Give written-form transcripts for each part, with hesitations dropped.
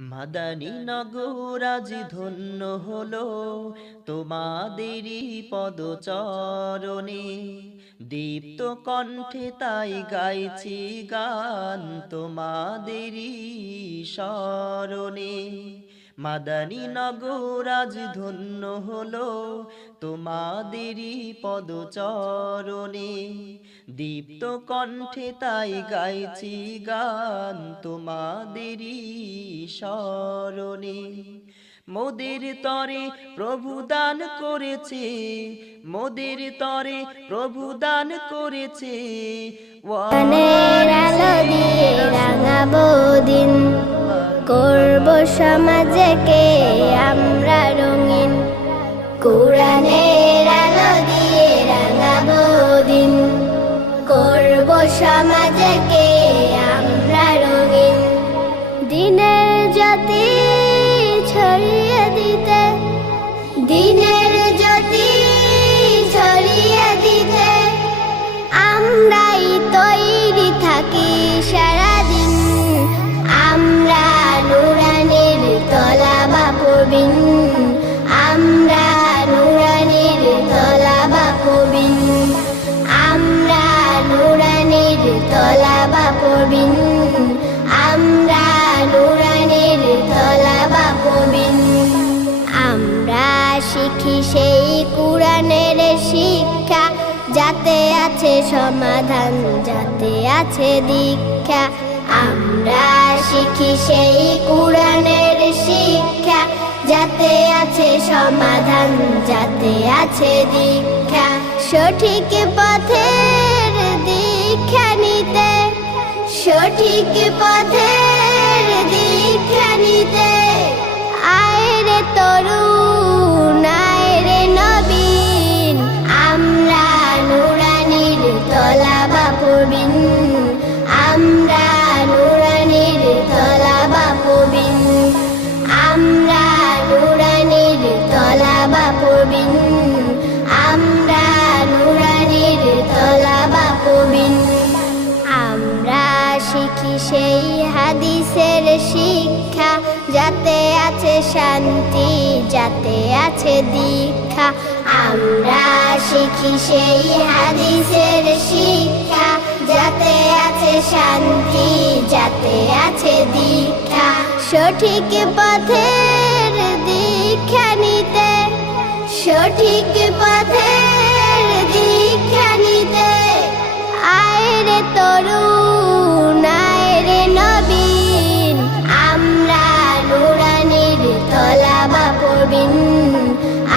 মাদানী নগর আজ ধন্য হলো তোমাদেরই পদচরণে, দীপ্ত কণ্ঠে তাই গাইছি গান তোমাদেরই স্মরণে। মাদানী নগর আজ ধন্য হলো তোমাদেরই পদচরণে, দীপ্ত কণ্ঠে তাই গাইছি গান তোমাদেরই স্মরণে। মোদের তরে প্রভু দান করেছে, মোদের তরে প্রভু দান করেছে, ওয়ানের আলো দিয়ে রাঙাবো দিন, করব সমাজকে আমরা রঙিন। কোরআনের আলো দিয়ে রাঙাবো দিন, করব সমাজকে আমরা রঙিন। দিনের জ্যোতি ছড়িয়ে দিতে, দিনের জ্যোতি ছড়িয়ে দিতে আমরাই তৈরি থাকি সারাদিন। আমরা নুরানির তলাবা পড়বিন, আমরা নুরানির তলাবা পড়বিন, আমরা নুরানির তলাবা পড়বিন, আমরা নুরানির তলাবা পড়বিন। আমরা শিখি সেই কোরআনের শিক্ষা, যাতে আছে সমাধান, যাতে আছে দীক্ষা। আমরা শিখি সেই কোরআনের শিক্ষা, যাতে আছে সমাধান, যাতে আছে দীক্ষা। সঠিক পথের দীক্ষা নিতে, সঠিক পথের দীক্ষা নিতে আয় রে তরুণ, আয় রে নবীন। আমরা নুরানির তলাবা পড়বিন, আমরা নুরানির তলাবা পড়বিন, আমরা নুরানির তলাবা পড়বিন, আমরা নুরানির তলাবা পড়বিন। আমরা শিখি সেই হাদিসের শিক্ষা, যাতে আছে শান্তি, যাতে আছে দীক্ষা। আমরা শিখি সেই হাদিসের শিক্ষা, যাতে আছে শান্তি, যাতে আছে দীক্ষা। সঠিক পথের দীক্ষা নিতে, সঠিক পথের দীক্ষা নিতে আয় রে তরুণ, আয় রে নবীন। আমরা নুরানির তলাবা পড়বিন,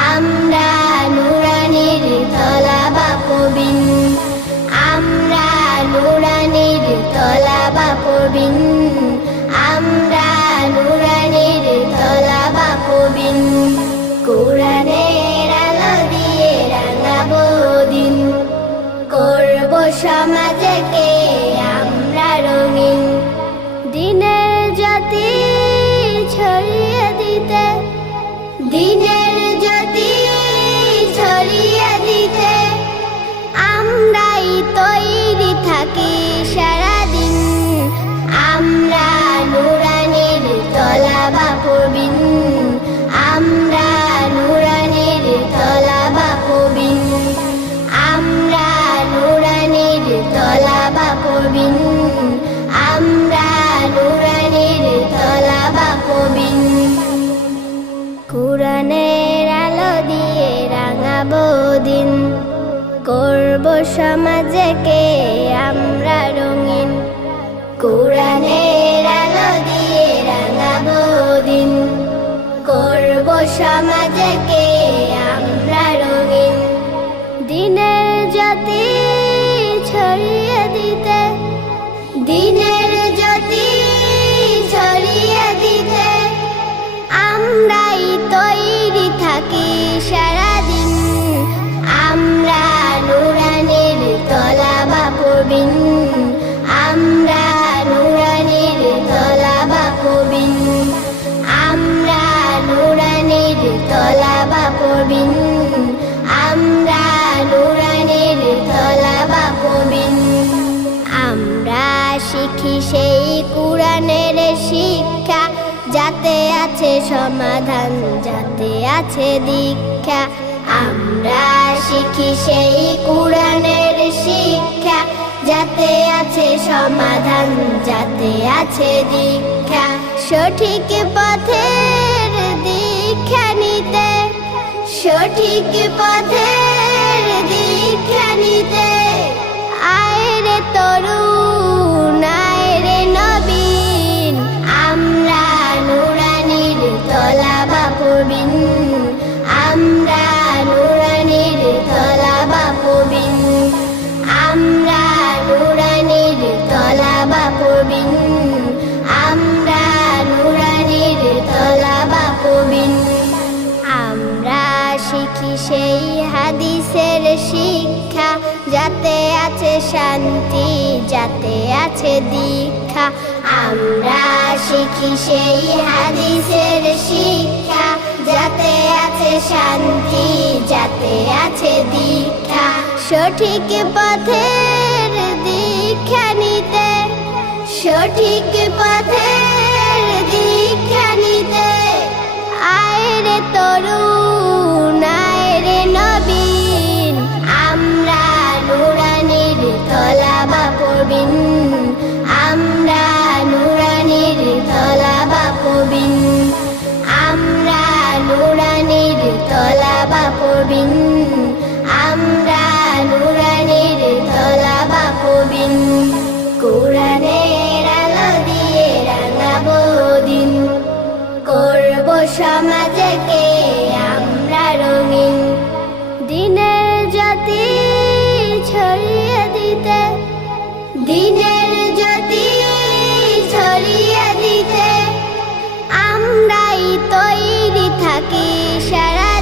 আমরা নুরানির তলাবা পড়বিন, আমরা নুরানির তলাবা পড়বিন, আমরা নুরানির তলাবা পড়বিন। কোরআনের আলো দিয়ে রাঙাবো দিন, করব সমাজকে আমরা রঙিন। দিনের জ্যোতি ছড়িয়ে দিতে, দিনের জ্যোতি ছড়িয়ে দিতে আমরাই তৈরি থাকি সারাদিন। আমরা নুরানির তলাবা পড়বিন, আমরা নুরানির তলাবা পড়বিন, আমরা নুরানির তলাবা পড়বিন, আমরা নুরানির তলাবা পড়বিন। কোরআনের আলো দিয়ে রাঙাবো দিন, করব সমাজকে আমরা রঙিন। কোরআনের আলো দিয়ে রাঙাবো দিন, করব সমাজকে আমরা রঙিন। দিনের জ্যোতি ছড়িয়ে দিতে, দিনের জ্যোতি ছড়িয়ে দিতে আমরাই তৈরি থাকি সারাদিন। আমরা নুরানির তলাবা পড়বিন, আমরা নুরানির তলাবা পড়বিন, আমরা নুরানির তলাবা পড়বিন, আমরা নুরানির তলাবা পড়বিন। আমরা শিখি যাতে আছে সমাধান, যাতে আছে দীক্ষা। আমরা শিখি সেই কোরআনের শিক্ষা, যাতে আছে সমাধান, যাতে আছে দীক্ষা। সঠিক পথের দীক্ষা নিতে, সঠিক পথের দীক্ষা নিতে আয় রে তরুণ, আয় রে নবীন। আমরা নুরানির তলাবা পড়বিন, আমরা নুরানির তলাবা পড়বিন, আমরা নুরানির তলাবা পড়বিন, আমরা নুরানির তলাবা পড়বিন। আমরা শিখি সেই হাদিসের শিক্ষা, যাতে আছে শান্তি, যাতে আছে দীক্ষা। আমরা শিখি সেই হাদিসের শিক্ষা, যাতে আছে শান্তি, যাতে আছে দীক্ষা। সঠিক পথের দীক্ষা নিতে, সঠিক পথের দীক্ষা নিতে আয় রে তরুণ, আয় রে নবীন। আমরা নুরানির তলাবা পড়বিন, আমরা নুরানির তলাবা পড়বিন, আমরা নুরানির তলাবা পড়বিন, আমরা নুরানির তলাবা পড়বিন। কোরআনের আলো দিয়ে রাঙাবো দিন, করব সমাজে